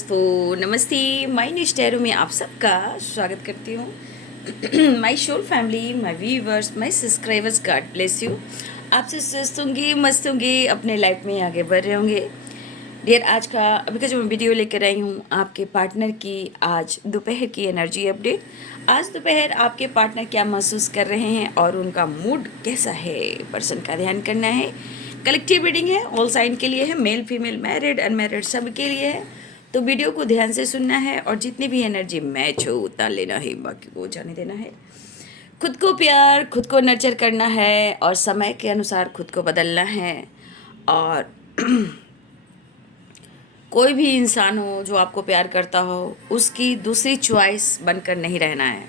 दोस्तों, नमस्ते। My new stereo में आप सबका स्वागत करती हूँ। My soul family, my viewers, my subscribers, God bless you. आपसे स्वस्थ होंगे, मस्त होंगे, अपने लाइफ में आगे बढ़ रहे होंगे। डियर, आज का अभी का जो मैं वीडियो लेकर आई हूँ आपके पार्टनर की आज दोपहर की एनर्जी अपडेट। आज दोपहर आपके पार्टनर क्या महसूस कर रहे हैं और उनका मूड कैसा है, पर्सन का ध्यान करना है। कलेक्टिव रीडिंग है, ऑल साइन के लिए है, मेल फीमेल मैरिड अनमैरिड सब के लिए है। तो वीडियो को ध्यान से सुनना है और जितनी भी एनर्जी मैच हो उतना लेना है, बाकी को जाने देना है। खुद को प्यार, खुद को नर्चर करना है और समय के अनुसार खुद को बदलना है। और कोई भी इंसान हो जो आपको प्यार करता हो, उसकी दूसरी चॉइस बनकर नहीं रहना है,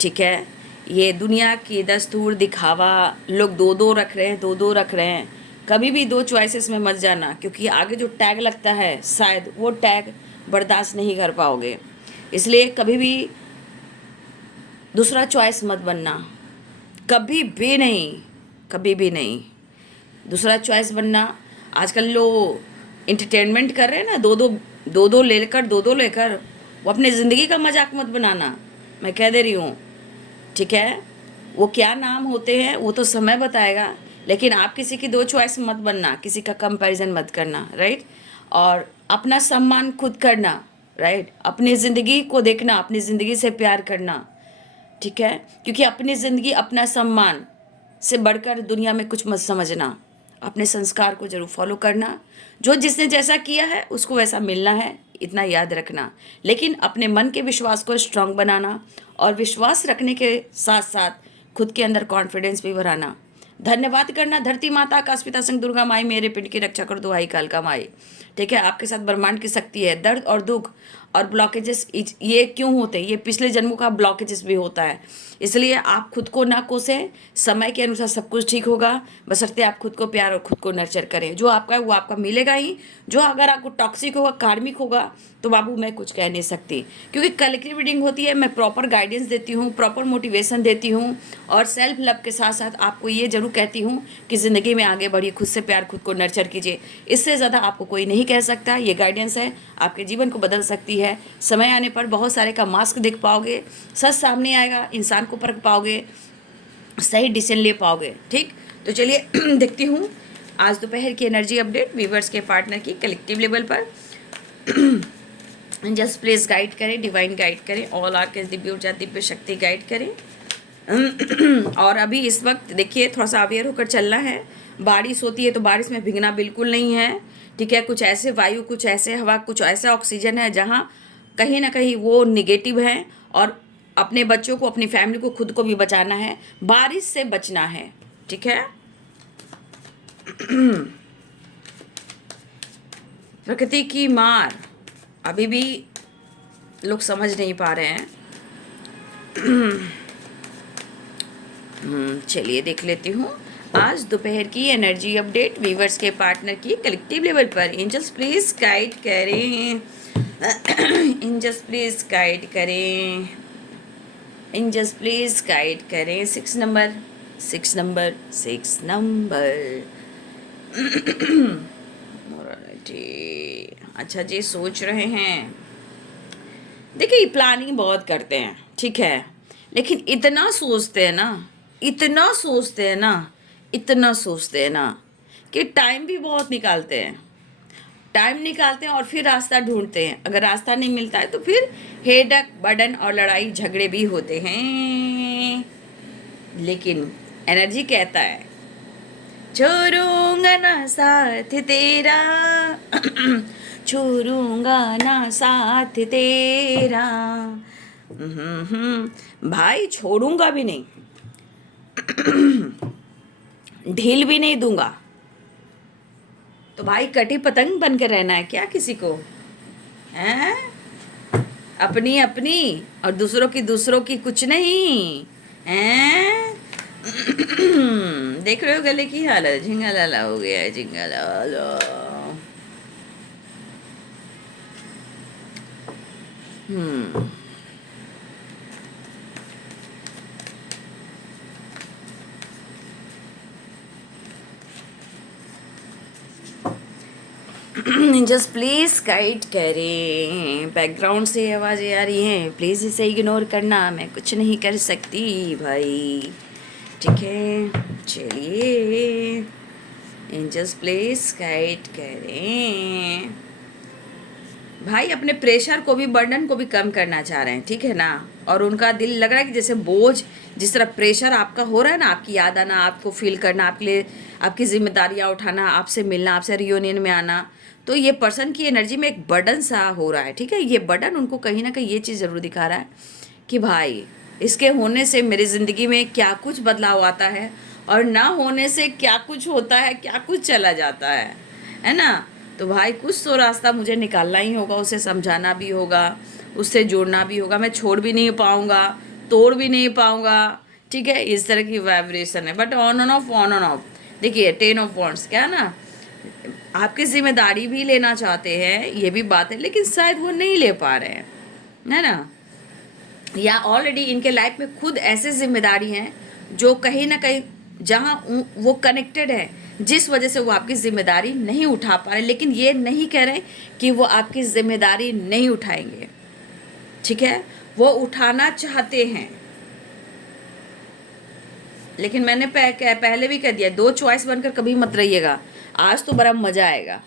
ठीक है। ये दुनिया की दस्तूर दिखावा, लोग दो दो रख रहे हैं, दो दो रख रहे हैं। कभी भी दो चॉइसेस में मत जाना, क्योंकि आगे जो टैग लगता है शायद वो टैग बर्दाश्त नहीं कर पाओगे। इसलिए कभी भी दूसरा चॉइस मत बनना, कभी भी नहीं, कभी भी नहीं दूसरा चॉइस बनना। आजकल लोग इंटरटेनमेंट कर रहे हैं ना, दो दो लेकर, वो अपनी ज़िंदगी का मजाक मत बनाना, मैं कह दे रही हूँ, ठीक है। वो क्या नाम होते हैं वो तो समय बताएगा, लेकिन आप किसी की दो चॉइस मत बनना, किसी का कंपैरिजन मत करना, राइट। और अपना सम्मान खुद करना, राइट। अपनी ज़िंदगी को देखना, अपनी ज़िंदगी से प्यार करना, ठीक है। क्योंकि अपनी ज़िंदगी, अपना सम्मान से बढ़कर दुनिया में कुछ मत समझना। अपने संस्कार को जरूर फॉलो करना, जो जिसने जैसा किया है उसको वैसा मिलना है, इतना याद रखना। लेकिन अपने मन के विश्वास को स्ट्रांग बनाना और विश्वास रखने के साथ साथ खुद के अंदर कॉन्फिडेंस भी बढ़ाना। धन्यवाद करना, धरती माता, आकाश पिता संग दुर्गा माई, मेरे पिंड की रक्षा कर दो आई कालका माई, ठीक है। आपके साथ ब्रह्मांड की शक्ति है। दर्द और दुख और ब्लॉकेजेस ये क्यों होते हैं? ये पिछले जन्मों का ब्लॉकेजेस भी होता है। इसलिए आप खुद को ना कोसें, समय के अनुसार सब कुछ ठीक होगा, बशर्ते आप खुद को प्यार और खुद को नर्चर करें। जो आपका है वो आपका मिलेगा ही। जो अगर आपको टॉक्सिक होगा, कार्मिक होगा, तो बाबू मैं कुछ कह नहीं सकती, क्योंकि कलेक्टिव रीडिंग होती है। मैं प्रॉपर गाइडेंस देती हूँ, प्रॉपर मोटिवेशन देती हूँ और सेल्फ लव के साथ साथ आपको ये जरूर कहती हूँ कि ज़िंदगी में आगे बढ़िए, खुद से प्यार, खुद को नर्चर कीजिए। इससे ज़्यादा आपको कोई नहीं कह सकता। ये गाइडेंस है, आपके जीवन को बदल सकती है। समय आने पर बहुत सारे का मास्क देख पाओगे, सच सामने आएगा, इंसान को परख पाओगे, सही डिसीजन ले पाओगे, ठीक। तो चलिए देखती हूँ आज दोपहर की एनर्जी अपडेट वीवर्स के पार्टनर की कलेक्टिव लेवल पर। जस्ट प्लीज गाइड करें, डिवाइन गाइड करें, ऑल आर के दिव्य ऊर्जा, दिव्य शक्ति गाइड करें। और अभी इस वक्त देखिए, थोड़ा सा अवेयर होकर चलना है। बारिश होती है तो बारिश में भीगना बिल्कुल नहीं है, ठीक है। कुछ ऐसे वायु, कुछ ऐसे हवा, कुछ ऐसा ऑक्सीजन है जहाँ कहीं ना कहीं वो निगेटिव है, और अपने बच्चों को, अपनी फैमिली को, खुद को भी बचाना है, बारिश से बचना है, ठीक है। प्रकृति की मार अभी भी लोग समझ नहीं पा रहे हैं। चलिए देख लेती हूँ आज दोपहर की एनर्जी अपडेट वीवर्स के पार्टनर की कलेक्टिव लेवल पर। एंजल्स प्लीज गाइड करें, एंजल्स प्लीज गाइड करें, एंजल्स प्लीज गाइड करें। 6 नंबर, 6 नंबर, 6 नंबर। अच्छा जी, सोच रहे हैं। देखिए, प्लानिंग बहुत करते हैं, ठीक है, लेकिन इतना सोचते हैं ना, इतना सोचते हैं ना, इतना सोचते हैं ना, कि टाइम भी बहुत निकालते हैं, टाइम निकालते हैं और फिर रास्ता ढूंढते हैं। अगर रास्ता नहीं मिलता है तो फिर हेडक, बर्डन और लड़ाई झगड़े भी होते हैं। लेकिन एनर्जी कहता है, छोड़ूंगा ना साथ तेरा, छोड़ूंगा ना साथ तेरा, भाई छोड़ूंगा भी नहीं, ढील भी नहीं दूंगा। तो भाई कटी पतंग बनकर रहना है क्या किसी को? हैं? अपनी अपनी और दूसरों की कुछ नहीं, हैं? देख रहे हो गले की हालत, झिंगा लाला हो गया है, झिंगा लाला। जस्ट प्लीज़ गाइड करें। बैकग्राउंड से आवाज़ें आ रही हैं, प्लीज़ इसे इग्नोर करना, मैं कुछ नहीं कर सकती भाई। ठीक है, चलिए एंजल्स प्लीज़ गाइड करें। भाई अपने प्रेशर को भी, बर्डन को भी कम करना चाह रहे हैं, ठीक है ना। और उनका दिल लग रहा है कि जैसे बोझ, जिस तरह प्रेशर आपका हो रहा है ना, आपकी याद आना, आपको फील करना, आपके लिए आपकी जिम्मेदारियां उठाना, आपसे मिलना, आपसे रियूनियन में आना, तो ये पर्सन की एनर्जी में एक बर्डन सा हो रहा है। ठीक है, ये बर्डन उनको कहीं ना कहीं ये चीज़ ज़रूर दिखा रहा है कि भाई इसके होने से मेरी ज़िंदगी में क्या कुछ बदलाव आता है, और ना होने से क्या कुछ होता है, क्या कुछ चला जाता है ना। तो भाई कुछ तो रास्ता मुझे निकालना ही होगा, उसे समझाना भी होगा, उससे जोड़ना भी होगा। मैं छोड़ भी नहीं पाऊँगा, तोड़ भी नहीं पाऊँगा। ठीक है, इस तरह की वाइब्रेशन है। But on end of, on end of. देखिए 10 ऑफ वॉन्ड्स, क्या ना, आपकी जिम्मेदारी भी लेना चाहते हैं, ये भी बात है, लेकिन शायद वो नहीं ले पा रहे हैं, है ना। या ऑलरेडी इनके लाइफ में खुद ऐसे जिम्मेदारी हैं जो कहीं ना कहीं जहाँ वो कनेक्टेड है, जिस वजह से वो आपकी जिम्मेदारी नहीं उठा पा रहे, लेकिन ये नहीं कह रहे कि वो आपकी जिम्मेदारी नहीं उठाएंगे। ठीक है, वो उठाना चाहते हैं, लेकिन मैंने पहले भी कह दिया, दो चॉइस बनकर कभी मत रहिएगा। आज तो बड़ा मज़ा आएगा,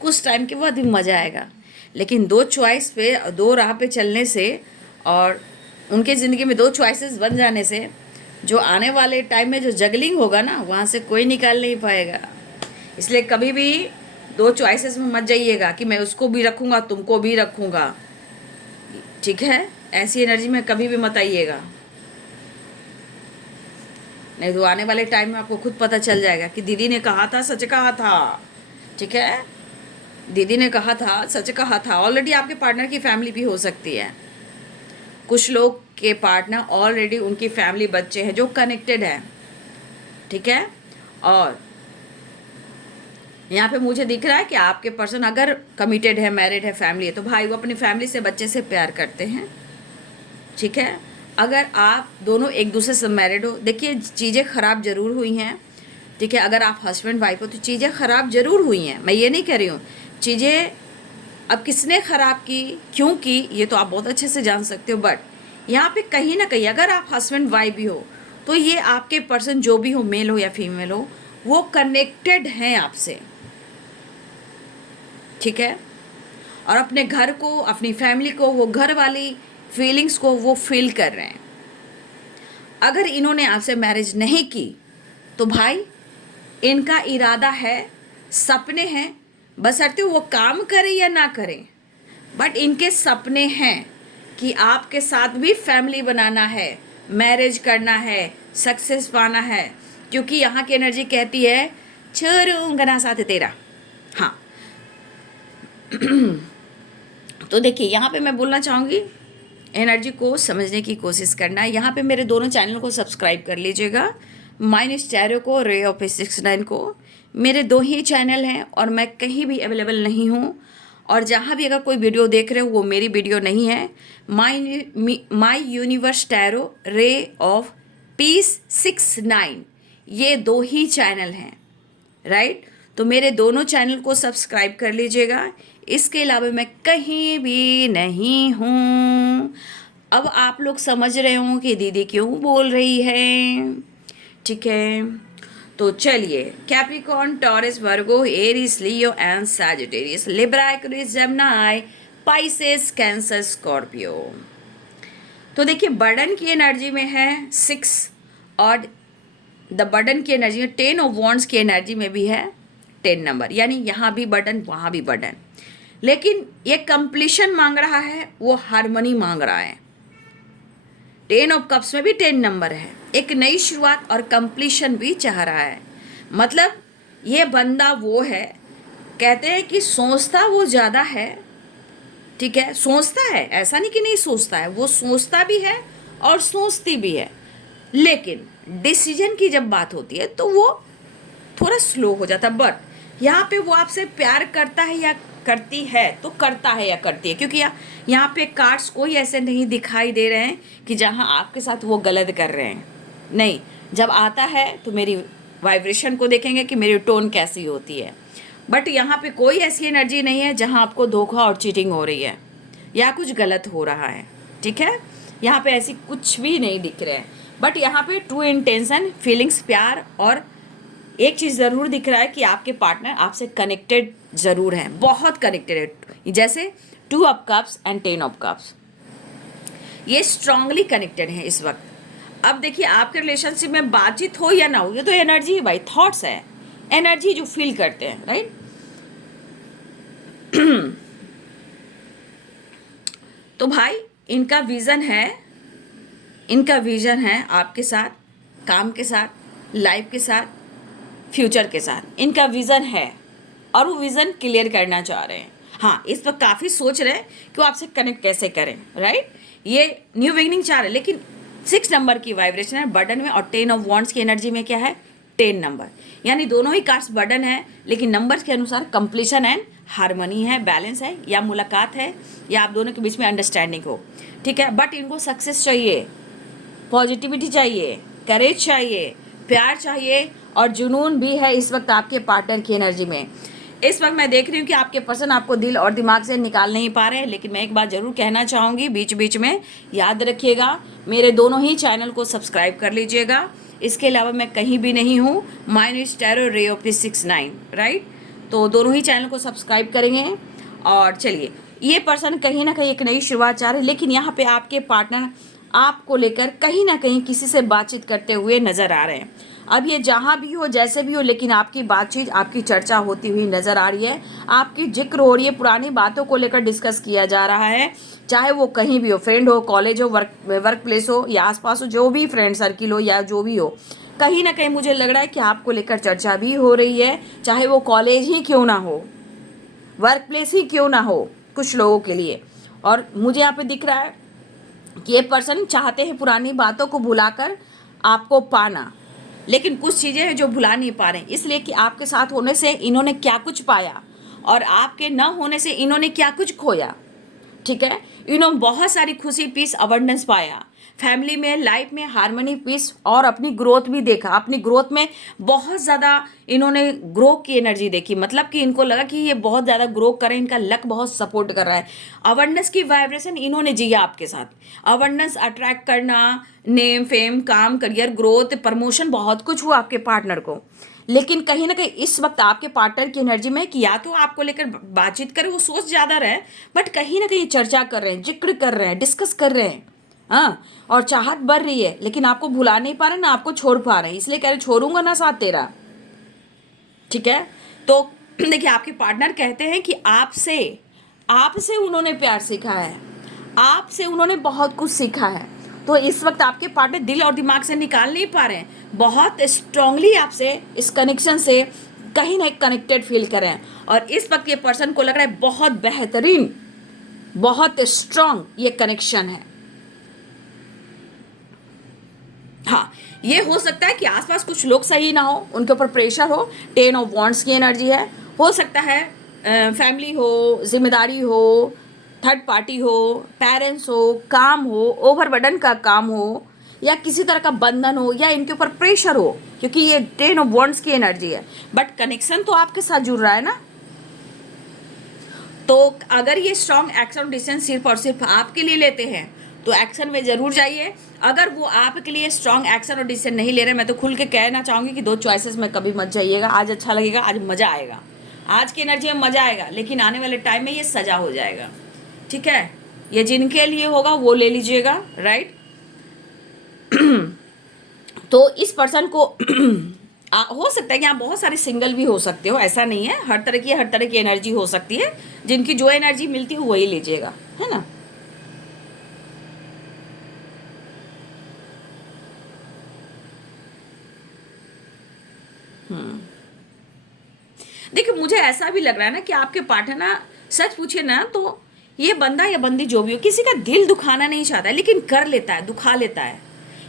कुछ टाइम के बाद भी मज़ा आएगा, लेकिन दो चॉइस पे, दो राह पे चलने से और उनके ज़िंदगी में दो चॉइसेस बन जाने से जो आने वाले टाइम में जो जगलिंग होगा ना, वहाँ से कोई निकाल नहीं पाएगा। इसलिए कभी भी दो चॉइसेस में मत जाइएगा कि मैं उसको भी रखूँगा, तुमको भी रखूँगा। ठीक है, ऐसी एनर्जी में कभी भी मत आइएगा, नहीं तो आने वाले टाइम में आपको खुद पता चल जाएगा कि दीदी ने कहा था, सच कहा था। ठीक है, दीदी ने कहा था, सच कहा था। ऑलरेडी आपके पार्टनर की फैमिली भी हो सकती है, कुछ लोग के पार्टनर ऑलरेडी उनकी फैमिली, बच्चे हैं जो कनेक्टेड है। ठीक है, और यहाँ पे मुझे दिख रहा है कि आपके पर्सन अगर कमिटेड है, मैरिड है, फैमिली है, तो भाई वो अपनी फैमिली से, बच्चे से प्यार करते हैं। ठीक है, अगर आप दोनों एक दूसरे से मैरिड हो, देखिए चीज़ें ख़राब ज़रूर हुई हैं। ठीक है, अगर आप हस्बैंड वाइफ हो तो चीज़ें ख़राब ज़रूर हुई हैं, मैं ये नहीं कह रही हूँ। चीज़ें अब किसने ख़राब की, क्यों की, ये तो आप बहुत अच्छे से जान सकते हो। बट यहाँ पे कहीं ना कहीं अगर आप हस्बैंड वाइफ भी हो, तो ये आपके पर्सन जो भी हो, मेल हो या फीमेल हो, वो कनेक्टेड हैं आपसे। ठीक है, और अपने घर को, अपनी फैमिली को, वो घर वाली फीलिंग्स को वो फील कर रहे हैं। अगर इन्होंने आपसे मैरिज नहीं की तो भाई इनका इरादा है, सपने हैं, बशर्ते वो काम करें या ना करें, बट इनके सपने हैं कि आपके साथ भी फैमिली बनाना है, मैरिज करना है, सक्सेस पाना है। क्योंकि यहाँ की एनर्जी कहती है छोड़ूंगा ना साथ तेरा। हाँ तो देखिए यहाँ पे मैं बोलना चाहूँगी, एनर्जी को समझने की कोशिश करना है। यहाँ पे मेरे दोनों चैनल को सब्सक्राइब कर लीजिएगा, माइनस टैरो को, रे ऑफ 69 को। मेरे दो ही चैनल हैं और मैं कहीं भी अवेलेबल नहीं हूँ, और जहाँ भी अगर कोई वीडियो देख रहे हो वो मेरी वीडियो नहीं है। My universe tarot, ray of peace 69, ये दो ही चैनल हैं, राइट। तो मेरे दोनों चैनल को सब्सक्राइब कर लीजिएगा। इसके अलावा मैं कहीं भी नहीं हूँ। अब आप लोग समझ रहे हो कि दीदी क्यों बोल रही है। ठीक है, तो चलिए, Capricorn, taurus, Virgo, Aries, Leo and Sagittarius, Libra, Aquarius, Gemini, Pisces, cancer, Scorpio. तो देखिए बर्डन की एनर्जी में है 6, और द बर्डन की एनर्जी में 10 ऑफ वॉन्ड्स की एनर्जी में भी है 10 नंबर, यानी यहाँ भी बर्डन, वहाँ भी बर्डन, लेकिन ये कंप्लीशन मांग रहा है, वो हार्मनी मांग रहा है। 10 ऑफ कप्स में भी 10 नंबर है, एक नई शुरुआत और कंप्लीशन भी चाह रहा है। मतलब ये बंदा वो है, कहते हैं कि सोचता वो ज़्यादा है। ठीक है, सोचता है, ऐसा नहीं कि नहीं सोचता है, वो सोचता भी है और सोचती भी है, लेकिन डिसीजन की जब बात होती है तो वो थोड़ा स्लो हो जाता है। बट यहाँ पे वो आपसे प्यार करता है या करती है, तो करता है या करती है, क्योंकि यहाँ पे कार्ड्स कोई ऐसे नहीं दिखाई दे रहे हैं कि जहाँ आपके साथ वो गलत कर रहे हैं। नहीं, जब आता है तो मेरी वाइब्रेशन को देखेंगे कि मेरी टोन कैसी होती है। बट यहाँ पे कोई ऐसी एनर्जी नहीं है जहाँ आपको धोखा और चीटिंग हो रही है या कुछ गलत हो रहा है, ठीक है। यहाँ पे ऐसी कुछ भी नहीं दिख रहा है, बट यहाँ पे ट्रू इंटेंशन, फीलिंग्स, प्यार, और एक चीज़ ज़रूर दिख रहा है कि आपके पार्टनर आपसे कनेक्टेड ज़रूर हैं, बहुत कनेक्टेड है। जैसे 2 of cups and 10 of cups, ये स्ट्रांगली कनेक्टेड हैं इस वक्त। अब देखिए आपके रिलेशनशिप में बातचीत हो या ना हो, ये तो एनर्जी है भाई, थॉट्स है, एनर्जी जो फील करते हैं, राइट। तो भाई इनका विज़न है आपके साथ, काम के साथ, लाइफ के साथ, फ्यूचर के साथ इनका विज़न है, और वो विज़न क्लियर करना चाह रहे हैं। हाँ, इस पर काफ़ी सोच रहे हैं कि वो आपसे कनेक्ट कैसे करें, राइट। ये न्यू बिगिनिंग चाह रहे हैं, लेकिन 6 नंबर की वाइब्रेशन है बर्डन में, और 10 ऑफ वॉन्ड्स की एनर्जी में क्या है, 10 नंबर, यानी दोनों ही कार्ड्स बर्डन है, लेकिन नंबर्स के अनुसार कंप्लीशन एंड हारमोनी है, बैलेंस है, या मुलाकात है, या आप दोनों के बीच में अंडरस्टैंडिंग हो, ठीक है। बट इनको सक्सेस चाहिए, पॉजिटिविटी चाहिए, करेज चाहिए, प्यार चाहिए, और जुनून भी है इस वक्त आपके पार्टनर की एनर्जी में। इस वक्त मैं देख रही हूँ कि आपके पर्सन आपको दिल और दिमाग से निकाल नहीं पा रहे हैं, लेकिन मैं एक बात ज़रूर कहना चाहूँगी, बीच बीच में याद रखिएगा, मेरे दोनों ही चैनल को सब्सक्राइब कर लीजिएगा। इसके अलावा मैं कहीं भी नहीं हूँ, माय नेम इज टैरो रेओपी 69, राइट। तो दोनों ही चैनल को सब्सक्राइब करेंगे। और चलिए, ये पर्सन कहीं ना कहीं एक नई शुरुआत चाह रहे हैं, लेकिन यहाँ पे आपके पार्टनर आपको लेकर कहीं ना कहीं किसी से बातचीत करते हुए नज़र आ रहे हैं। अब ये जहाँ भी हो, जैसे भी हो, लेकिन आपकी बातचीत, आपकी चर्चा होती हुई नज़र आ रही है, आपकी जिक्र हो रही है, पुरानी बातों को लेकर डिस्कस किया जा रहा है, चाहे वो कहीं भी हो, फ्रेंड हो, कॉलेज हो, वर्क प्लेस हो, या आसपास हो, जो भी फ्रेंड सर्किल हो या जो भी हो, कहीं ना कहीं मुझे लग रहा है कि आपको लेकर चर्चा भी हो रही है, चाहे वो कॉलेज ही क्यों ना हो, वर्क प्लेस ही क्यों ना हो कुछ लोगों के लिए। और मुझे यहाँ पे दिख रहा है कि ये पर्सन चाहते हैं पुरानी बातों को भुलाकर आपको पाना, लेकिन कुछ चीज़ें हैं जो भुला नहीं पा रहे हैं, इसलिए कि आपके साथ होने से इन्होंने क्या कुछ पाया और आपके न होने से इन्होंने क्या कुछ खोया, ठीक है। इन्होंने बहुत सारी खुशी, पीस, अबंडेंस पाया, फैमिली में, लाइफ में हार्मनी, पीस, और अपनी ग्रोथ भी देखा। अपनी ग्रोथ में बहुत ज़्यादा इन्होंने ग्रो की एनर्जी देखी, मतलब कि इनको लगा कि ये बहुत ज़्यादा ग्रो करें, इनका लक बहुत सपोर्ट कर रहा है। अबंडेंस की वाइब्रेशन इन्होंने जिया आपके साथ, अबंडेंस, अट्रैक्ट करना, नेम, फेम, काम, करियर, ग्रोथ, प्रमोशन, बहुत कुछ हुआ आपके पार्टनर को। लेकिन कहीं ना कहीं इस वक्त आपके पार्टनर की एनर्जी में कि या तो आपको लेकर बातचीत करें, वो सोच ज़्यादा रहे, बट कहीं ना कहीं चर्चा कर रहे हैं, जिक्र कर रहे हैं, डिस्कस कर रहे हैं, हाँ, और चाहत बढ़ रही है, लेकिन आपको भुला नहीं पा रहे ना आपको छोड़ पा रहे हैं, इसलिए कह रहे छोड़ूंगा ना साथ तेरा, ठीक है। तो देखिए आपके पार्टनर कहते हैं कि आपसे आपसे उन्होंने प्यार सीखा है, आपसे उन्होंने बहुत कुछ सीखा है। तो इस वक्त आपके पार्टनर दिल और दिमाग से निकाल नहीं पा रहे हैं, बहुत स्ट्रांगली आपसे इस कनेक्शन से कहीं ना कनेक्टेड फील करें, और इस वक्त ये पर्सन को लग रहा है बहुत बेहतरीन, बहुत स्ट्रांग ये कनेक्शन है। हाँ, ये हो सकता है कि आसपास कुछ लोग सही ना हो, उनके ऊपर प्रेशर हो, 10 ऑफ वॉन्ड्स की एनर्जी है, हो सकता है फैमिली हो, जिम्मेदारी हो, थर्ड पार्टी हो, पेरेंट्स हो, काम हो, ओवरबर्डन का काम हो, या किसी तरह का बंधन हो, या इनके ऊपर प्रेशर हो, क्योंकि ये 10 ऑफ वॉन्ड्स की एनर्जी है, बट कनेक्शन तो आपके साथ जुड़ रहा है ना। तो अगर ये स्ट्रॉन्ग एक्शन डिसीजन सिर्फ और सिर्फ आपके लिए लेते हैं तो एक्शन में ज़रूर जाइए। अगर वो आपके लिए स्ट्रॉन्ग एक्शन और डिसीजन नहीं ले रहे, मैं तो खुल के कहना चाहूँगी कि 2 चॉइसेस में कभी मत जाइएगा। आज अच्छा लगेगा, आज मज़ा आएगा, आज की एनर्जी में मज़ा आएगा, लेकिन आने वाले टाइम में ये सजा हो जाएगा, ठीक है। ये जिनके लिए होगा वो ले लीजिएगा, राइट। तो इस पर्सन को हो सकता है कि आप बहुत सारे सिंगल भी हो सकते हो, ऐसा नहीं है, हर तरह की एनर्जी हो सकती है, जिनकी जो एनर्जी मिलती है वही लीजिएगा, है ना। देखिए मुझे ऐसा भी लग रहा है ना कि आपके पार्टनर ना, सच पूछे ना तो ये बंदा या बंदी जो भी हो, किसी का दिल दुखाना नहीं चाहता है, लेकिन कर लेता है, दुखा लेता है।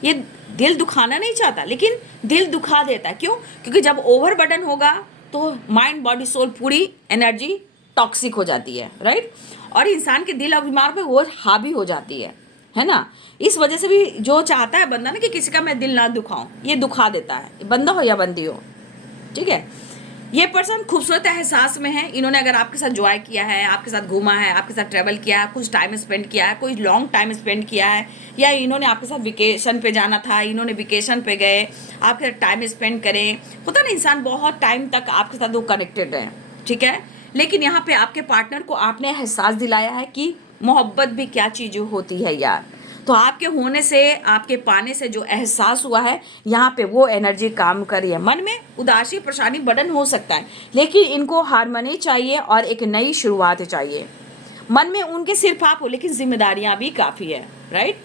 ये दिल दुखाना नहीं चाहता, लेकिन दिल दुखा देता है। क्यों? क्योंकि जब ओवरबर्डन होगा तो माइंड, बॉडी, सोल, पूरी एनर्जी टॉक्सिक हो जाती है, राइट। और इंसान के दिल और दिमाग पे वो हावी हो जाती है ना। इस वजह से भी जो चाहता है बंदा ना कि किसी का मैं दिल ना दुखाऊं, ये दुखा देता है, बंदा हो या बंदी हो, ठीक है। ये पर्सन खूबसूरत एहसास में है। इन्होंने अगर आपके साथ जॉय किया है, आपके साथ घूमा है, आपके साथ ट्रैवल किया है, कुछ टाइम स्पेंड किया है, कोई लॉन्ग टाइम स्पेंड किया है, या इन्होंने आपके साथ वेकेशन पे जाना था, इन्होंने वेकेशन पे गए, आपके साथ टाइम स्पेंड करें। होता ना इंसान बहुत टाइम तक आपके साथ वो कनेक्टेड रहे, ठीक है। लेकिन यहाँ पे आपके पार्टनर को आपने एहसास दिलाया है कि मोहब्बत भी क्या चीज़ होती है यार। तो आपके होने से, आपके पाने से जो एहसास हुआ है, यहाँ पे वो एनर्जी काम कर रही है। मन में उदासी, परेशानी, बर्डन हो सकता है, लेकिन इनको हारमोनी चाहिए और एक नई शुरुआत चाहिए। मन में उनके सिर्फ आप हो, लेकिन जिम्मेदारियां भी काफ़ी है, राइट।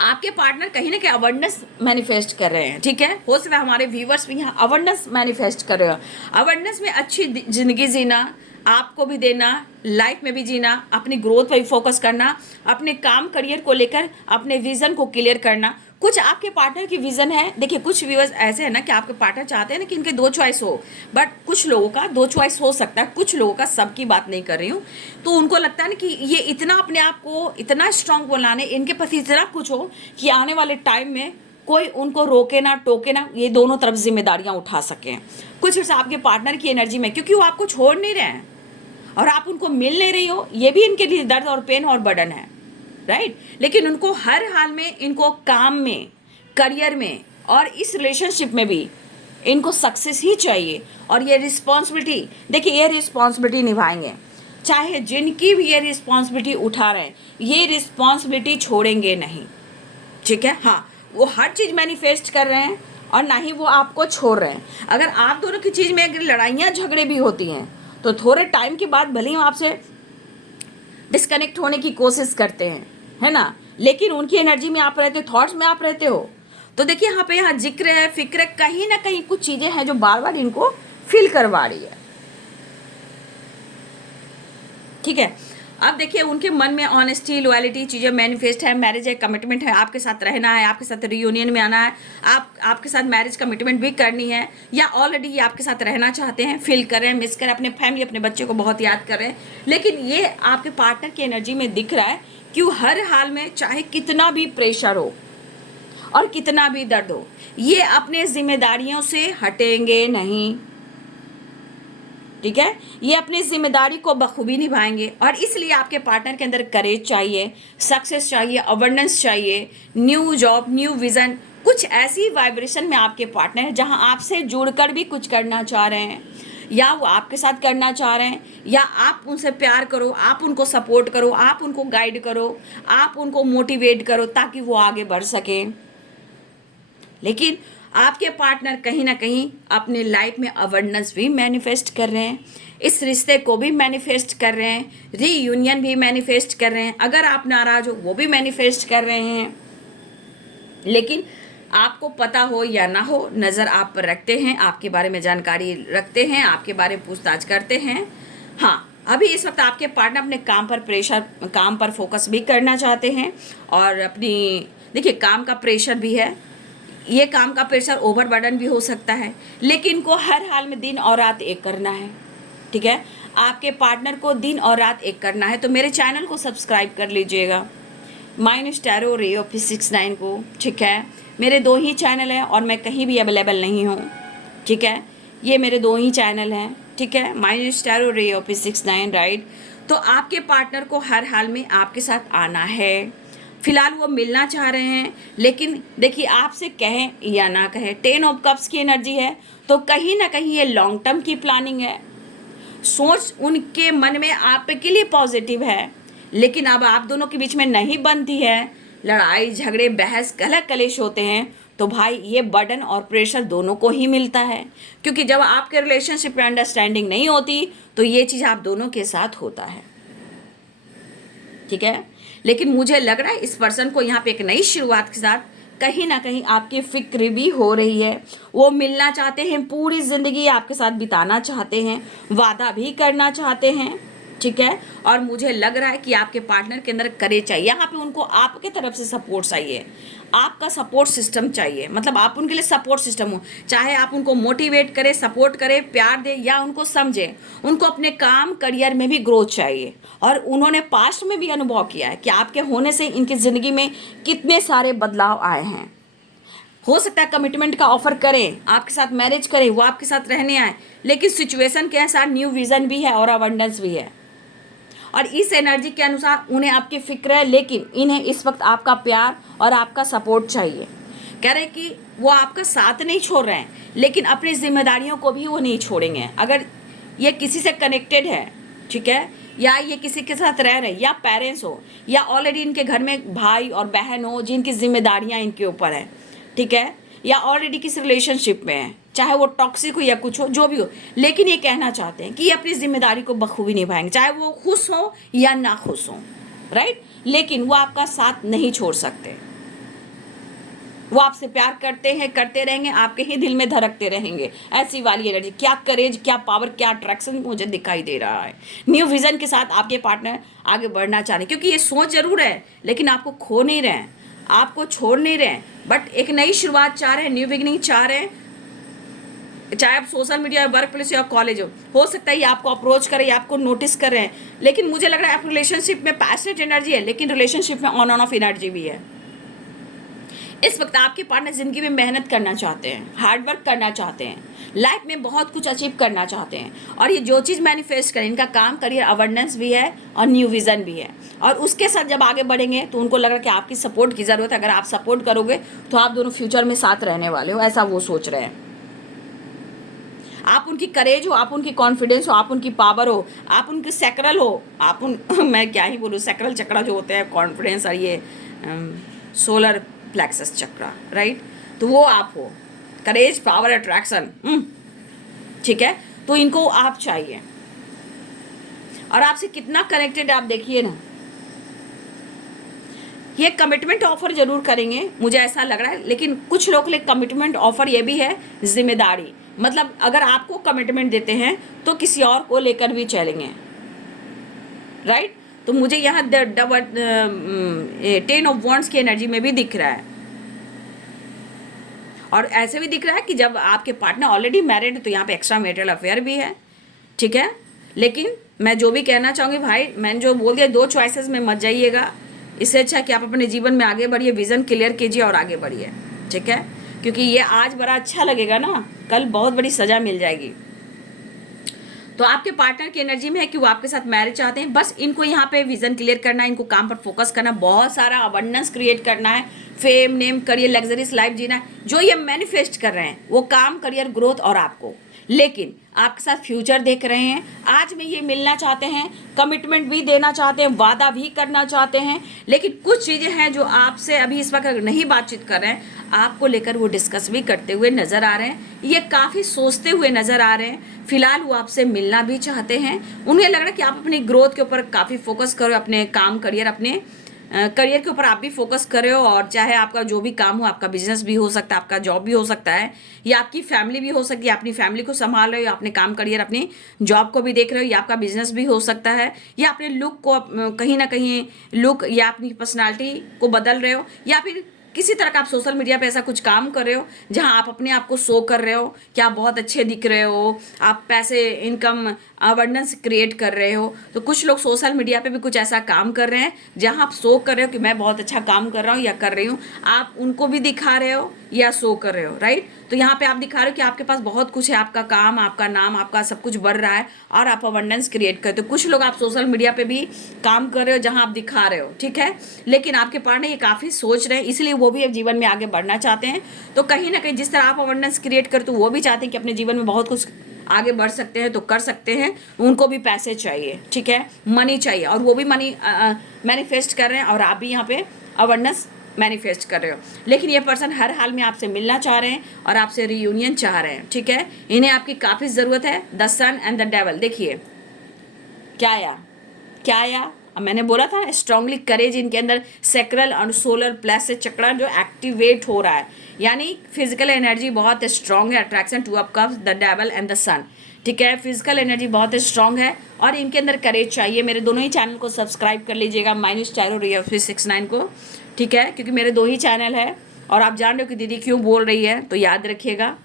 आपके पार्टनर कहीं ना कहीं अवेयरनेस मैनिफेस्ट कर रहे हैं, ठीक है। हो सकता है हमारे व्यूवर्स भी यहाँ अवेयरनेस मैनिफेस्ट कर रहे हो। अवेयरनेस में अच्छी जिंदगी जीना, आपको भी देना, लाइफ में भी जीना, अपनी ग्रोथ पर भी फोकस करना, अपने काम करियर को लेकर अपने विजन को क्लियर करना। कुछ आपके पार्टनर की विजन है। देखिए कुछ व्यूअर्स ऐसे हैं ना कि आपके पार्टनर चाहते हैं ना कि इनके दो चॉइस हो, बट कुछ लोगों का दो चॉइस हो सकता है, कुछ लोगों का, सबकी बात नहीं कर रही हूँ। तो उनको लगता है ना कि ये इतना अपने आप को इतना स्ट्रांग बनाने, इनके प्रति इतना कुछ हो कि आने वाले टाइम में कोई उनको रोके ना टोके ना, ये दोनों तरफ जिम्मेदारियां उठा सकें। कुछ ऐसा आपके पार्टनर की एनर्जी में, क्योंकि वो आपको छोड़ नहीं रहे हैं और आप उनको मिल नहीं रही हो, ये भी इनके लिए दर्द और पेन और बर्डन है, राइट। लेकिन उनको हर हाल में, इनको काम में, करियर में और इस रिलेशनशिप में भी इनको सक्सेस ही चाहिए। और ये रिस्पॉन्सिबिलिटी, देखिए ये रिस्पॉन्सिबिलिटी निभाएंगे, चाहे जिनकी भी ये रिस्पॉन्सिबिलिटी उठा रहे हैं, ये रिस्पॉन्सिबिलिटी छोड़ेंगे नहीं, ठीक है। हाँ, वो हर चीज़ मैनिफेस्ट कर रहे हैं और ना ही वो आपको छोड़ रहे हैं। अगर आप दोनों की चीज़ में अगर लड़ाइयाँ झगड़े भी होती हैं तो थोड़े टाइम के बाद भले ही आपसे डिस्कनेक्ट होने की कोशिश करते हैं, है ना, लेकिन उनकी एनर्जी में आप रहते हो, थॉट्स में आप रहते हो। तो देखिए यहाँ पे, यहाँ जिक्र है, फिक्र है, कहीं ना कहीं कुछ चीज़ें हैं जो बार बार इनको फील करवा रही है, ठीक है। अब देखिए उनके मन में ऑनेस्टी, लॉयल्टी चीज़ें मैनिफेस्ट है, मैरिज है, कमिटमेंट है, आपके साथ रहना है, आपके साथ रियूनियन में आना है, आपके साथ मैरिज कमिटमेंट भी करनी है, या ऑलरेडी ये आपके साथ रहना चाहते हैं, फील कर रहे हैं, मिस कर अपने फैमिली, अपने बच्चे को बहुत याद कर रहे हैं। लेकिन ये आपके पार्टनर की एनर्जी में दिख रहा है कि वो हर हाल में, चाहे कितना भी प्रेशर हो और कितना भी दर्द हो, ये अपने जिम्मेदारियों से हटेंगे नहीं, ठीक है। ये अपनी जिम्मेदारी को बखूबी निभाएंगे और इसलिए आपके पार्टनर के अंदर करेज चाहिए, सक्सेस चाहिए, अवेयरनेस चाहिए, न्यू जॉब, न्यू विजन, कुछ ऐसी वाइब्रेशन में आपके पार्टनर है जहां आपसे जुड़कर भी कुछ करना चाह रहे हैं, या वो आपके साथ करना चाह रहे हैं, या आप उनसे प्यार करो, आप उनको सपोर्ट करो, आप उनको गाइड करो, आप उनको मोटिवेट करो ताकि वो आगे बढ़ सकें। लेकिन आपके पार्टनर कहीं ना कहीं अपने लाइफ में अवेयरनेस भी मैनिफेस्ट कर रहे हैं, इस रिश्ते को भी मैनिफेस्ट कर रहे हैं, रीयूनियन भी मैनिफेस्ट कर रहे हैं, अगर आप नाराज हो वो भी मैनिफेस्ट कर रहे हैं। लेकिन आपको पता हो या ना हो, नज़र आप पर रखते हैं, आपके बारे में जानकारी रखते हैं, आपके बारे में पूछताछ करते हैं। हाँ, अभी इस वक्त आपके पार्टनर अपने काम पर फोकस भी करना चाहते हैं और अपनी, देखिए काम का प्रेशर भी है, ये काम का प्रेशर ओवरबर्डन भी हो सकता है, लेकिन इनको हर हाल में दिन और रात एक करना है, ठीक है। आपके पार्टनर को दिन और रात एक करना है, तो मेरे चैनल को सब्सक्राइब कर लीजिएगा, माइनस टैरो रे ऑफिस 69 को, ठीक है। मेरे दो ही चैनल हैं और मैं कहीं भी अवेलेबल नहीं हूँ, ठीक है। ये मेरे दो ही चैनल हैं, ठीक है, माइनस टैरो रे ऑफिस 69, राइट। तो आपके पार्टनर को हर हाल में आपके साथ आना है। फिलहाल वो मिलना चाह रहे हैं, लेकिन देखिए आपसे कहें या ना कहें, 10 ऑफ कप्स की एनर्जी है, तो कहीं ना कहीं ये लॉन्ग टर्म की प्लानिंग है। सोच उनके मन में आपके लिए पॉजिटिव है, लेकिन अब आप दोनों के बीच में नहीं बनती है, लड़ाई झगड़े, बहस, कलह कलेश होते हैं, तो भाई ये बर्डन और प्रेशर दोनों को ही मिलता है। क्योंकि जब आपके रिलेशनशिप में अंडरस्टैंडिंग नहीं होती तो ये चीज़ आप दोनों के साथ होता है, ठीक है। लेकिन मुझे लग रहा है इस पर्सन को यहाँ पे एक नई शुरुआत के साथ कहीं ना कहीं आपकी फिक्र भी हो रही है। वो मिलना चाहते हैं, पूरी ज़िंदगी आपके साथ बिताना चाहते हैं, वादा भी करना चाहते हैं, ठीक है। और मुझे लग रहा है कि आपके पार्टनर के अंदर करेज चाहिए, यहाँ पे उनको आपके तरफ से सपोर्ट चाहिए, आपका सपोर्ट सिस्टम चाहिए, मतलब आप उनके लिए सपोर्ट सिस्टम हो, चाहे आप उनको मोटिवेट करें, सपोर्ट करें, प्यार दें या उनको समझें। उनको अपने काम करियर में भी ग्रोथ चाहिए और उन्होंने पास्ट में भी अनुभव किया है कि आपके होने से इनकी ज़िंदगी में कितने सारे बदलाव आए हैं। हो सकता है कमिटमेंट का ऑफर करें, आपके साथ मैरिज करें, वो आपके साथ रहने आए, लेकिन सिचुएशन के अनुसार न्यू विजन भी है और अबंडेंस भी है, और इस एनर्जी के अनुसार उन्हें आपकी फिक्र है, लेकिन इन्हें इस वक्त आपका प्यार और आपका सपोर्ट चाहिए। कह रहे हैं कि वो आपका साथ नहीं छोड़ रहे हैं, लेकिन अपनी जिम्मेदारियों को भी वो नहीं छोड़ेंगे। अगर ये किसी से कनेक्टेड है, ठीक है, या ये किसी के साथ रह रहे, या पेरेंट्स हो, या ऑलरेडी इनके घर में भाई और बहन हो जिनकी जिम्मेदारियां इनके ऊपर है, ठीक है, या ऑलरेडी किसी रिलेशनशिप में है, चाहे वो टॉक्सिक हो या कुछ हो, जो भी हो, लेकिन ये कहना चाहते हैं कि ये अपनी जिम्मेदारी को बखूबी निभाएंगे, चाहे वो खुश हो या ना खुश हो, राइट, लेकिन वो आपका साथ नहीं छोड़ सकते। वो आपसे प्यार करते हैं, करते रहेंगे, आपके ही दिल में धड़कते रहेंगे। ऐसी वाली एनर्जी, क्या करेज, क्या पावर, क्या अट्रैक्शन मुझे दिखाई दे रहा है। न्यू विजन के साथ आपके पार्टनर आगे बढ़ना चाह रहे हैं, क्योंकि ये सोच जरूर है, लेकिन आपको खो नहीं रहे हैं, आपको छोड़ नहीं रहे हैं, बट एक नई शुरुआत चाह रहे हैं, न्यू बिगिनिंग चाह रहे हैं। चाहे आप सोशल मीडिया, वर्क प्लेस या कॉलेज हो सकता है ये आपको अप्रोच करें या आपको नोटिस कर रहे हैं, लेकिन मुझे लग रहा है आप रिलेशनशिप में पैशनेट एनर्जी है, लेकिन रिलेशनशिप में ऑन ऑफ एनर्जी भी है। इस वक्त आपके पार्टनर जिंदगी में मेहनत करना चाहते हैं, हार्डवर्क करना चाहते हैं, लाइफ में बहुत कुछ अचीव करना चाहते हैं, और ये जो चीज़ मैनिफेस्ट करें, इनका काम, करियर, अवेयरनेस भी है और न्यू विज़न भी है, और उसके साथ जब आगे बढ़ेंगे तो उनको लग रहा है कि आपकी सपोर्ट की ज़रूरत है। अगर आप सपोर्ट करोगे तो आप दोनों फ्यूचर में साथ रहने वाले हो, ऐसा वो सोच रहे हैं। आप उनकी करेज हो, आप उनकी कॉन्फिडेंस हो, आप उनकी पावर हो, आप उनके सैक्रल हो, आप उन मैं क्या ही बोलूँ, सैक्रल चक्रा जो होते हैं, कॉन्फिडेंस और ये सोलर प्लेक्सस चक्रा, राइट, तो वो आप हो, करेज, पावर, अट्रैक्शन, ठीक है, तो इनको आप चाहिए, और आपसे कितना कनेक्टेड आप देखिए ना। ये कमिटमेंट ऑफर जरूर करेंगे, मुझे ऐसा लग रहा है, लेकिन कुछ लोग के लिए कमिटमेंट ऑफर ये भी है जिम्मेदारी, मतलब अगर आपको कमिटमेंट देते हैं तो किसी और को लेकर भी चलेंगे, राइट। तो मुझे यहाँ 10 ऑफ वॉन्ड्स की एनर्जी में भी दिख रहा है, और ऐसे भी दिख रहा है कि जब आपके पार्टनर ऑलरेडी मैरिड, तो यहाँ पे एक्स्ट्रा मैरिटल अफेयर भी है, ठीक है। लेकिन मैं जो भी कहना चाहूँगी भाई, मैंने जो बोल दिया, 2 चॉइसेस में मत जाइएगा, इससे अच्छा कि आप अपने जीवन में आगे बढ़िए, विज़न क्लियर कीजिए और आगे बढ़िए, ठीक है, क्योंकि ये आज बड़ा अच्छा लगेगा ना, कल बहुत बड़ी सज़ा मिल जाएगी। तो आपके पार्टनर की एनर्जी में है कि वो आपके साथ मैरिज चाहते हैं, बस इनको यहाँ पे विजन क्लियर करना है, इनको काम पर फोकस करना, बहुत सारा अबंडेंस क्रिएट करना है, fame, name, career, luxuries life जीना है, जो ये मैनिफेस्ट कर रहे हैं, वो काम, करियर, ग्रोथ और आपको, लेकिन आपके साथ फ्यूचर देख रहे हैं। आज में ये मिलना चाहते हैं, कमिटमेंट भी देना चाहते हैं, वादा भी करना चाहते हैं, लेकिन कुछ चीज़ें हैं जो आपसे अभी इस वक्त नहीं बातचीत कर रहे हैं, आपको लेकर वो डिस्कस भी करते हुए नज़र आ रहे हैं, ये काफ़ी सोचते हुए नज़र आ रहे हैं। फिलहाल वो आपसे मिलना भी चाहते हैं, उन्हें लग रहा है कि आप अपनी ग्रोथ के ऊपर काफ़ी फोकस करो, अपने काम, करियर, अपने करियर के ऊपर आप भी फोकस कर रहे हो, और चाहे आपका जो भी काम हो, आपका बिजनेस भी हो सकता है, आपका जॉब भी हो सकता है, या आपकी फैमिली भी हो सकती है, अपनी फैमिली को संभाल रहे हो, या अपने काम, करियर, अपनी जॉब को भी देख रहे हो, या आपका बिजनेस भी हो सकता है, या अपने लुक को कहीं ना कहीं लुक या अपनी पर्सनालिटी को बदल रहे हो, या फिर किसी तरह का आप सोशल मीडिया पे ऐसा कुछ काम कर रहे हो जहां आप अपने आप को शो कर रहे हो कि आप बहुत अच्छे दिख रहे हो, आप पैसे, इनकम, अबंडेंस क्रिएट कर रहे हो। तो कुछ लोग सोशल मीडिया पे भी कुछ ऐसा काम कर रहे हैं जहां आप शो कर रहे हो कि मैं बहुत अच्छा काम कर रहा हूँ या कर रही हूँ, आप उनको भी दिखा रहे हो या शो कर रहे हो, राइट। तो यहाँ पे आप दिखा रहे हो कि आपके पास बहुत कुछ है, आपका काम, आपका नाम, आपका सब कुछ बढ़ रहा है और आप अबंडेंस क्रिएट करते हो। कुछ लोग आप सोशल मीडिया पे भी काम कर रहे हो जहाँ आप दिखा रहे हो, ठीक है, लेकिन आपके पार्टनर ये काफ़ी सोच रहे हैं, इसलिए वो भी अब जीवन में आगे बढ़ना चाहते हैं। तो कहीं ना कहीं जिस तरह आप अबंडेंस क्रिएट करते हो, वो भी चाहते हैं कि अपने जीवन में बहुत कुछ आगे बढ़ सकते हैं तो कर सकते हैं। उनको भी पैसे चाहिए, ठीक है, मनी चाहिए, और वो भी मनी मैनिफेस्ट कर रहे हैं, और आप भी यहाँ पे अवेयरनेस मैनिफेस्ट कर रहे हो। लेकिन ये पर्सन हर हाल में आपसे मिलना चाह रहे हैं और आपसे रियूनियन चाह रहे हैं, ठीक है। इन्हें आपकी काफ़ी ज़रूरत है। The sun and the devil, देखिए क्या आया, क्या आया। अब मैंने बोला था स्ट्रांगली करेज इनके अंदर, सैक्रल और सोलर प्लेक्सस चक्रा जो एक्टिवेट हो रहा है, यानी फिजिकल एनर्जी बहुत स्ट्रांग है। Attraction, 2 of cups, the devil and the sun, ठीक है। फिजिकल एनर्जी बहुत स्ट्रांग है और इनके अंदर करेज चाहिए। मेरे दोनों ही चैनल को सब्सक्राइब कर लीजिएगा, माइनस टैरो रियल 69 को, ठीक है, क्योंकि मेरे 2 ही चैनल है और आप जान रहे हो कि दीदी क्यों बोल रही है, तो याद रखिएगा।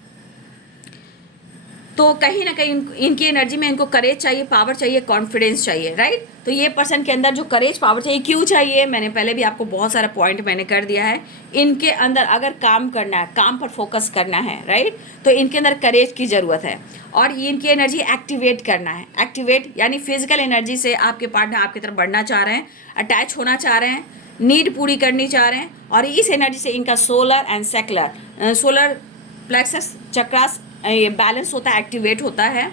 तो कहीं ना कहीं इनकी एनर्जी में इनको करेज चाहिए, पावर चाहिए, कॉन्फिडेंस चाहिए, राइट। तो ये पर्सन के अंदर जो करेज पावर चाहिए, क्यों चाहिए, मैंने पहले भी आपको बहुत सारा पॉइंट मैंने कर दिया है। इनके अंदर अगर काम करना है, काम पर फोकस करना है, राइट, तो इनके अंदर करेज की ज़रूरत है। और इनकी एनर्जी एक्टिवेट करना है। एक्टिवेट यानी फिजिकल एनर्जी से आपके पार्टनर आपकी तरफ बढ़ना चाह रहे हैं, अटैच होना चाह रहे हैं, नीड पूरी करनी चाह रहे हैं। और इस एनर्जी से इनका solar and secular, solar plexus chakras ये बैलेंस होता है, एक्टिवेट होता है,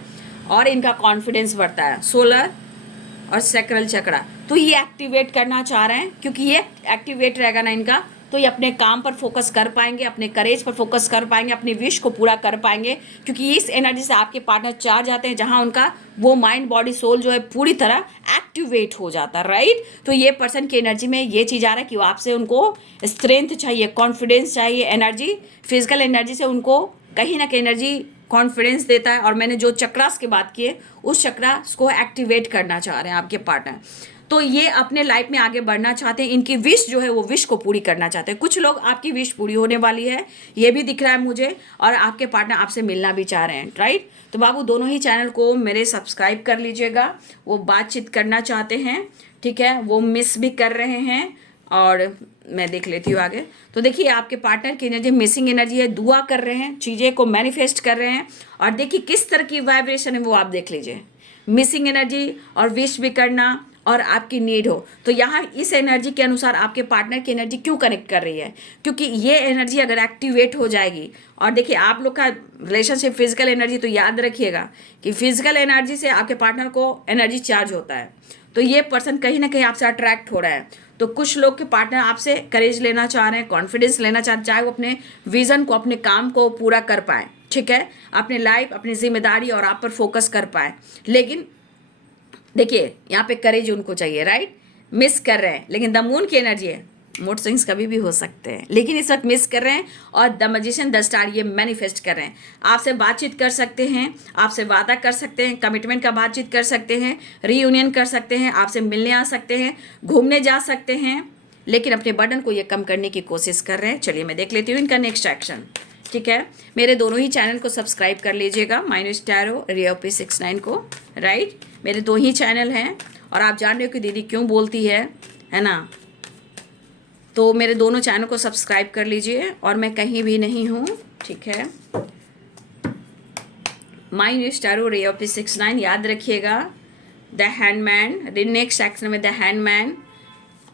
और इनका कॉन्फिडेंस बढ़ता है, सोलर और सेक्रल चक्रा। तो ये एक्टिवेट करना चाह रहे हैं, क्योंकि ये एक्टिवेट रहेगा ना इनका, तो ये अपने काम पर फोकस कर पाएंगे, अपने करेज पर फोकस कर पाएंगे, अपने विश को पूरा कर पाएंगे। क्योंकि इस एनर्जी से आपके पार्टनर चार्ज जाते हैं, जहां उनका वो माइंड बॉडी सोल जो है पूरी तरह एक्टिवेट हो जाता है, राइट। तो ये पर्सन की एनर्जी में ये चीज़ आ रहा है कि वो आपसे उनको स्ट्रेंथ चाहिए, कॉन्फिडेंस चाहिए, एनर्जी, फिजिकल एनर्जी से उनको कहीं ना कहीं एनर्जी कॉन्फिडेंस देता है। और मैंने जो चक्रास की बात की है, उस चक्रास को एक्टिवेट करना चाह रहे हैं आपके पार्टनर। तो ये अपने लाइफ में आगे बढ़ना चाहते हैं, इनकी विश जो है वो विश को पूरी करना चाहते हैं। कुछ लोग आपकी विश पूरी होने वाली है, ये भी दिख रहा है मुझे, और आपके पार्टनर आपसे मिलना भी चाह रहे हैं, राइट। तो बाबू दोनों ही चैनल को मेरे सब्सक्राइब कर लीजिएगा। वो बातचीत करना चाहते हैं, ठीक है, वो मिस भी कर रहे हैं। और मैं देख लेती हूँ आगे। तो देखिए आपके पार्टनर की एनर्जी मिसिंग एनर्जी है, दुआ कर रहे हैं, चीज़ें को मैनिफेस्ट कर रहे हैं। और देखिए किस तरह की वाइब्रेशन है वो आप देख लीजिए, मिसिंग एनर्जी और विश भी करना और आपकी नीड हो। तो यहाँ इस एनर्जी के अनुसार आपके पार्टनर की एनर्जी क्यों कनेक्ट कर रही है, क्योंकि ये एनर्जी अगर एक्टिवेट हो जाएगी। और देखिए आप लोग का रिलेशनशिप फिजिकल एनर्जी, तो याद रखिएगा कि फिजिकल एनर्जी से आपके पार्टनर को एनर्जी चार्ज होता है। तो ये पर्सन कहीं ना कहीं आपसे अट्रैक्ट हो रहा है। तो कुछ लोग के पार्टनर आपसे करेज लेना चाह रहे हैं, कॉन्फिडेंस लेना चाह रहे हैं, चाहे वो अपने विजन को, अपने काम को पूरा कर पाए, ठीक है, अपने लाइफ, अपनी जिम्मेदारी और आप पर फोकस कर पाए। लेकिन देखिए यहाँ पे करेज उनको चाहिए, राइट, मिस कर रहे हैं। लेकिन द मून की एनर्जी है, मूड स्विंग्स कभी भी हो सकते हैं, लेकिन इस वक्त मिस कर रहे हैं। और द मैजिशियन, द स्टार, ये मैनिफेस्ट कर रहे हैं, आपसे बातचीत कर सकते हैं, आपसे वादा कर सकते हैं, कमिटमेंट का बातचीत कर सकते हैं, रीयूनियन कर सकते हैं, आपसे मिलने आ सकते हैं, घूमने जा सकते हैं। लेकिन अपने बर्डन को ये कम करने की कोशिश कर रहे हैं। चलिए मैं देख लेती हूँ इनका नेक्स्ट एक्शन, ठीक है। मेरे दोनों ही चैनल को सब्सक्राइब कर लीजिएगा, माइनस टैरो रियोपी 69 को, राइट। मेरे दो ही चैनल हैं, और आप जान रहे हो कि दीदी क्यों बोलती है ना। तो मेरे दोनों चैनल को सब्सक्राइब कर लीजिए। और मैं कहीं भी नहीं हूँ, ठीक है, माइनस टैरो रियोपी 69 याद रखिएगा। द हैंडमैन, नेक्स्ट एक्शन में द हैंडमैन,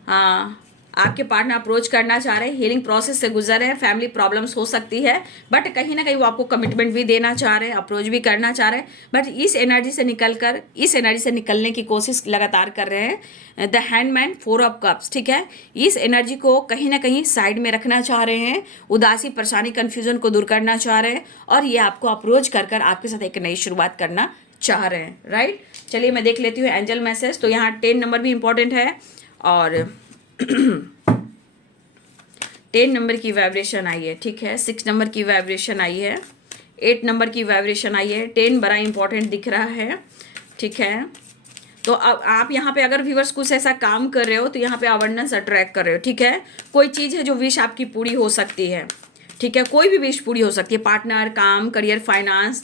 हाँ, आपके पार्टनर अप्रोच करना चाह रहे हैं, हीलिंग प्रोसेस से गुजर रहे हैं, फैमिली प्रॉब्लम्स हो सकती है, बट कहीं ना कहीं वो आपको कमिटमेंट भी देना चाह रहे हैं, अप्रोच भी करना चाह रहे हैं, बट इस एनर्जी से निकलने की कोशिश लगातार कर रहे हैं। द हैंडमैन, 4 ऑफ कप्स, ठीक है, इस एनर्जी को कहीं ना कहीं साइड में रखना चाह रहे हैं, उदासी, परेशानी, कन्फ्यूजन को दूर करना चाह रहे हैं, और ये आपको अप्रोच कर आपके साथ एक नई शुरुआत करना चाह रहे हैं, राइट। चलिए मैं देख लेती हूँ एंजल मैसेज। तो यहाँ 10 नंबर भी इंपॉर्टेंट है, और 10 नंबर की वाइब्रेशन आई है, ठीक है, 6 नंबर की वाइब्रेशन आई है, 8 नंबर की वाइब्रेशन आई है। 10 बड़ा इंपॉर्टेंट दिख रहा है, ठीक है। तो अब आप यहाँ पे अगर व्यूअर्स कुछ ऐसा काम कर रहे हो, तो यहाँ पे अवेयरनेस अट्रैक्ट कर रहे हो, ठीक है। कोई चीज़ है जो विश आपकी पूरी हो सकती है, ठीक है, कोई भी विश पूरी हो सकती है, पार्टनर, काम, करियर, फाइनेंस,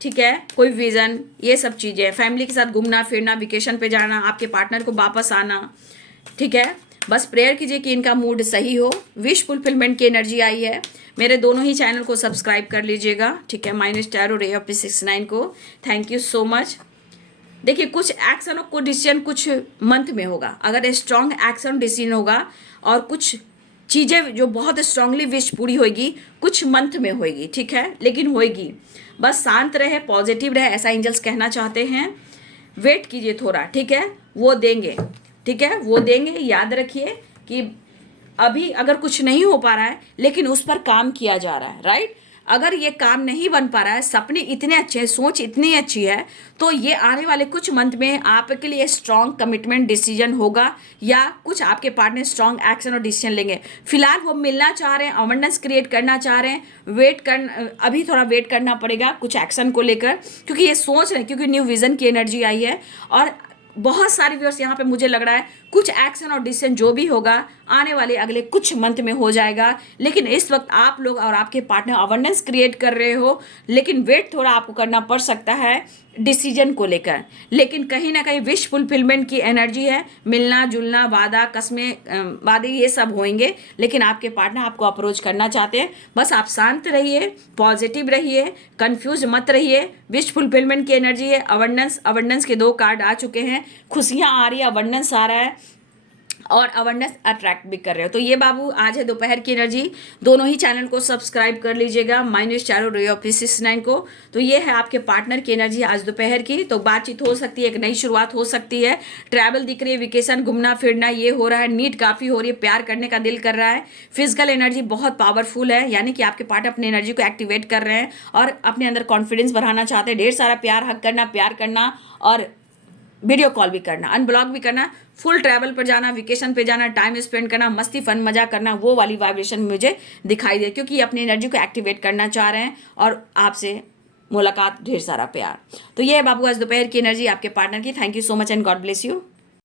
ठीक है, कोई विजन, ये सब चीज़ें, फैमिली के साथ घूमना फिरना, वेकेशन पे जाना, आपके पार्टनर को वापस आना, ठीक है। बस प्रेयर कीजिए कि इनका मूड सही हो। विश फुलफिलमेंट की एनर्जी आई है। मेरे दोनों ही चैनल को सब्सक्राइब कर लीजिएगा, ठीक है, माइनस टैरो रियोपी 69 को। Thank you so much. देखिए कुछ एक्शन और कुछ डिसीजन कुछ मंथ में होगा, अगर स्ट्रॉन्ग एक्शन डिसीजन होगा, और कुछ चीज़ें जो बहुत स्ट्रांगली विश पूरी होगी कुछ मंथ में होगी, ठीक है, लेकिन होगी। बस शांत रहे, पॉजिटिव रहे, ऐसा एंजल्स कहना चाहते हैं। वेट कीजिए थोड़ा, ठीक है, वो देंगे, ठीक है, वो देंगे। याद रखिए कि अभी अगर कुछ नहीं हो पा रहा है, लेकिन उस पर काम किया जा रहा है, राइट। अगर ये काम नहीं बन पा रहा है, सपने इतने अच्छे हैं, सोच इतनी अच्छी है, तो ये आने वाले कुछ मंथ में आपके लिए स्ट्रॉन्ग कमिटमेंट डिसीजन होगा, या कुछ आपके पार्टनर स्ट्रॉन्ग एक्शन और डिसीजन लेंगे। फिलहाल वो मिलना चाह रहे हैं, अवेयरनेस क्रिएट करना चाह रहे हैं, अभी थोड़ा वेट करना पड़ेगा कुछ एक्शन को लेकर, क्योंकि ये सोच रहे हैं, क्योंकि न्यू विजन की एनर्जी आई है। और बहुत सारे व्यूअर्स यहाँ पे मुझे लग रहा है कुछ एक्शन और डिसीजन जो भी होगा आने वाले अगले कुछ मंथ में हो जाएगा। लेकिन इस वक्त आप लोग और आपके पार्टनर अवेयरनेस क्रिएट कर रहे हो, लेकिन वेट थोड़ा आपको करना पड़ सकता है डिसीजन को लेकर। लेकिन कहीं ना कहीं विश फुलफिलमेंट की एनर्जी है, मिलना जुलना, वादा कसमें वादे ये सब होंगे। लेकिन आपके पार्टनर आपको अप्रोच करना चाहते हैं, बस आप शांत रहिए, पॉजिटिव रहिए, कंफ्यूज मत रहिए। विश फुलफिलमेंट की एनर्जी है, अवेंडेंस के 2 कार्ड आ चुके हैं, खुशियां आ रही है, अवेंडेंस आ रहा है और अवेयरनेस अट्रैक्ट भी कर रहे हो। तो ये बाबू आज है दोपहर की एनर्जी। दोनों ही चैनल को सब्सक्राइब कर लीजिएगा, my news channel ray of 69 को। तो ये है आपके पार्टनर की एनर्जी आज दोपहर की। तो बातचीत हो सकती है, एक नई शुरुआत हो सकती है, ट्रैवल दिख रही है, वेकेशन घूमना फिरना ये हो रहा है, नीड काफ़ी हो रही है, प्यार करने का दिल कर रहा है। फिजिकल एनर्जी बहुत पावरफुल है, यानी कि आपके पार्टनर अपनी एनर्जी को एक्टिवेट कर रहे हैं और अपने अंदर कॉन्फिडेंस बढ़ाना चाहते हैं। ढेर सारा प्यार करना और वीडियो कॉल भी करना, अनब्लॉक भी करना, फुल ट्रैवल पर जाना, वेकेशन पे जाना, टाइम स्पेंड करना, मस्ती फन मजा करना, वो वाली वाइब्रेशन मुझे दिखाई दे, क्योंकि ये अपनी एनर्जी को एक्टिवेट करना चाह रहे हैं और आपसे मुलाकात, ढेर सारा प्यार। तो ये है बाबू आज दोपहर की एनर्जी आपके पार्टनर की। Thank you so much and God bless you.